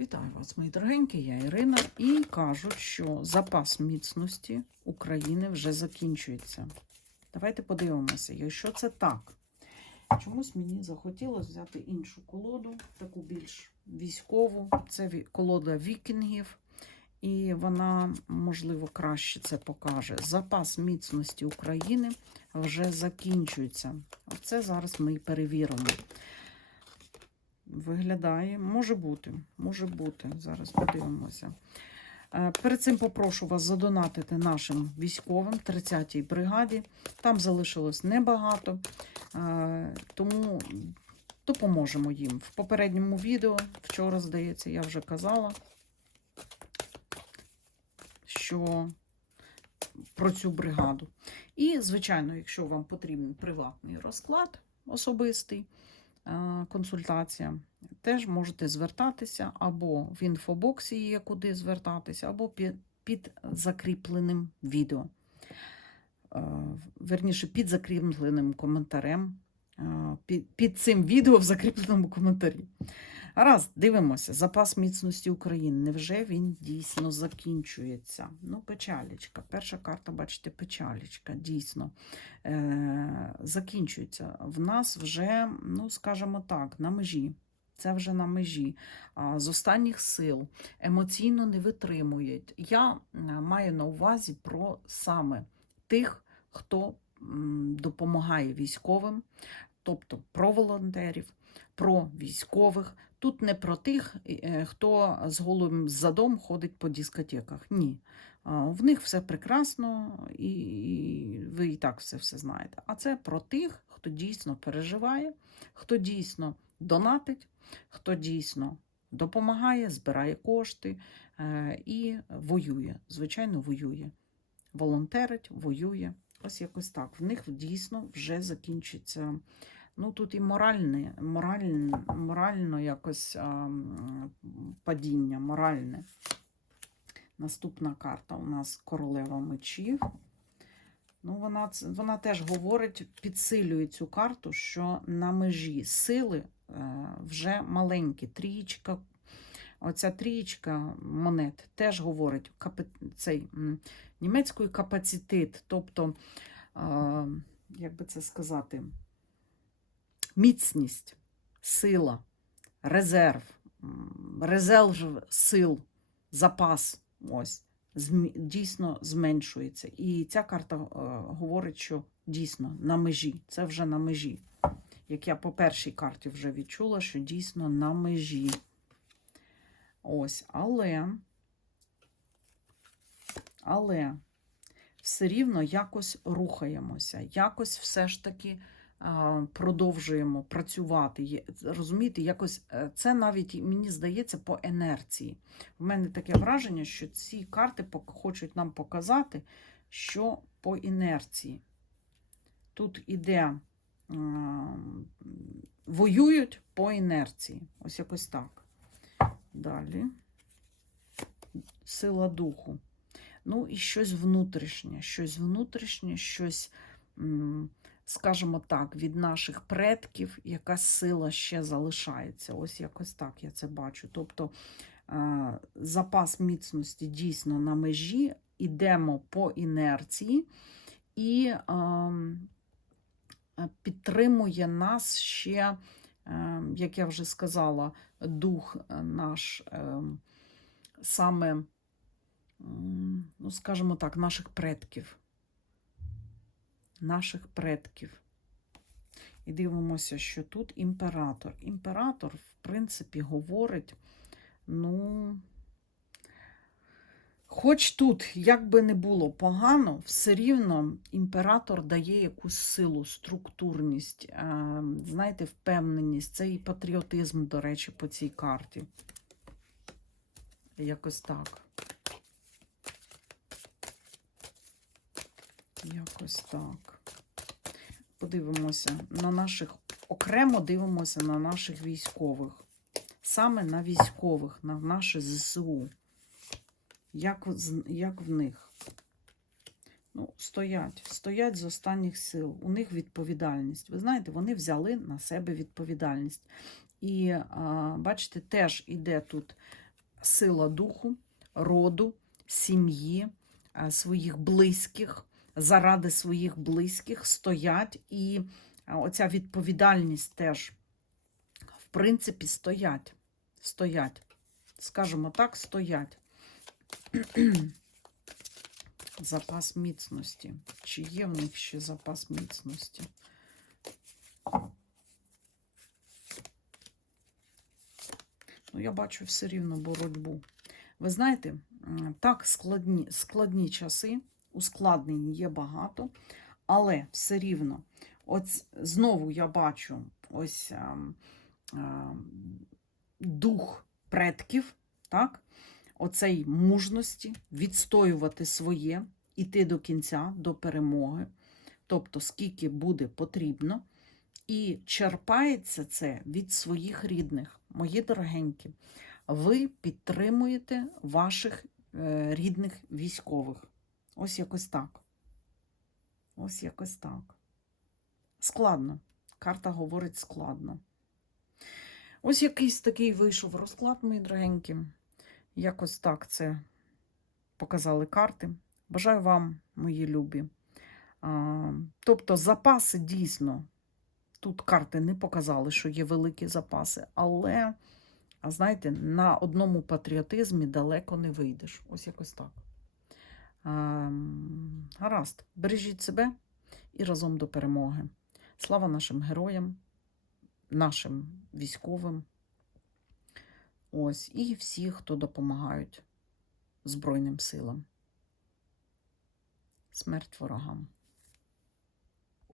Вітаю вас, мої дорогенькі, я Ірина, і кажуть, що запас міцності України вже закінчується. Давайте подивимося, якщо це так. Чомусь мені захотілося взяти іншу колоду, таку більш військову. Це колода вікінгів, і вона, можливо, краще це покаже. Запас міцності України вже закінчується. Оце зараз ми і перевіримо. Виглядає, може бути, може бути. Зараз подивимося. Е, Перед цим попрошу вас задонатити нашим військовим 30-й бригаді. Там залишилось небагато, е, тому допоможемо їм. В попередньому відео, вчора, здається, я вже казала, що про цю бригаду. І, звичайно, якщо вам потрібен приватний розклад особистий, консультація, теж можете звертатися або в інфобоксі є куди звертатися, або під, закріпленим відео. Е, Верніше, під закріпленим коментарем. е, під цим відео в закріпленому коментарі. Раз, дивимося. Запас міцності України. Невже він дійсно закінчується? Ну, печалічка. Перша карта, бачите, печалічка, дійсно е- закінчується. В нас вже, ну, скажімо так, на межі. Це вже на межі. З останніх сил емоційно не витримують. Я маю на увазі про саме тих, хто допомагає військовим, тобто про волонтерів, про військових. Тут не про тих, е, хто з голим задом ходить по дискотеках. Ні. В них все прекрасно, і і ви і так все, все знаєте. А це про тих, хто дійсно переживає, хто дійсно донатить, хто дійсно допомагає, збирає кошти е, і воює. Звичайно, воює. Волонтерить, воює. Ось якось так. В них дійсно вже закінчиться. Ну, тут і моральне, моральне, морально якось а, падіння, моральне. Наступна карта у нас королева мечів. Ну, вона, вона теж говорить, підсилює цю карту, що на межі сили е, вже маленькі. Трієчка, оця трієчка монет теж говорить цей німецький капацитет, тобто, е, як би це сказати, міцність, сила, резерв, резерв сил, запас. Ось дійсно зменшується. І ця карта е, говорить, що дійсно на межі, це вже на межі. Як я по першій карті вже відчула, що дійсно на межі. Ось, але, але все рівно якось рухаємося, якось все ж таки продовжуємо працювати. Розумієте, якось е, це навіть мені здається по інерції. В мене таке враження, що ці карти хочуть нам показати, що по інерції. Тут іде воюють по інерції. Ось якось так. Далі. Сила духу. Ну і щось внутрішнє, щось внутрішнє, щось, скажімо так, від наших предків, якась сила ще залишається. Ось якось так я це бачу. Тобто е, запас міцності дійсно на межі, ідемо по інерції, і ем, підтримує нас ще, е, як я вже сказала, дух наш е, саме, ну, скажімо так, наших предків. Наших предків. І дивимося, що тут імператор. Імператор, в принципі, говорить, ну, хоч тут, як би не було погано, все рівно імператор дає якусь силу, структурність, е, знаєте, впевненість. Це і патріотизм, до речі, по цій карті. Якось так. Якось так. Подивимося на наших, окремо дивимося на наших військових. Саме на військових, на наше ЗСУ. Як, як в них? Ну, стоять, стоять з останніх сил. У них відповідальність. Ви знаєте, вони взяли на себе відповідальність. І а, бачите, теж іде тут сила духу, роду, сім'ї, своїх близьких, заради своїх близьких стоять. І е, оця відповідальність теж, в принципі, стоять. Стоять. Скажімо так, стоять. Запас міцності. Чи є в них ще запас міцності? Ну, я бачу все рівно боротьбу. Ви знаєте, так складні, складні часи, ускладнень є багато, але все рівно, ось знову я бачу ось ем, ем, дух предків, так? оцей мужності відстоювати своє, іти до кінця, до перемоги, тобто скільки буде потрібно. І черпається це від своїх рідних. Мої дорогенькі, ви підтримуєте ваших е, рідних військових. Ось якось так. Ось якось так. Складно. Карта говорить складно. Ось якийсь такий вийшов розклад, мої дорогенькі. Якось так це показали карти. Бажаю вам, мої любі. А, тобто запаси дійсно. Тут карти не показали, що є великі запаси, але, а знаєте, на одному патріотизмі далеко не вийдеш. Ось якось так. Ем, гаразд, бережіть себе і разом до перемоги. Слава нашим героям, нашим військовим. Ось, і всі, хто допомагають Збройним силам. Смерть ворогам.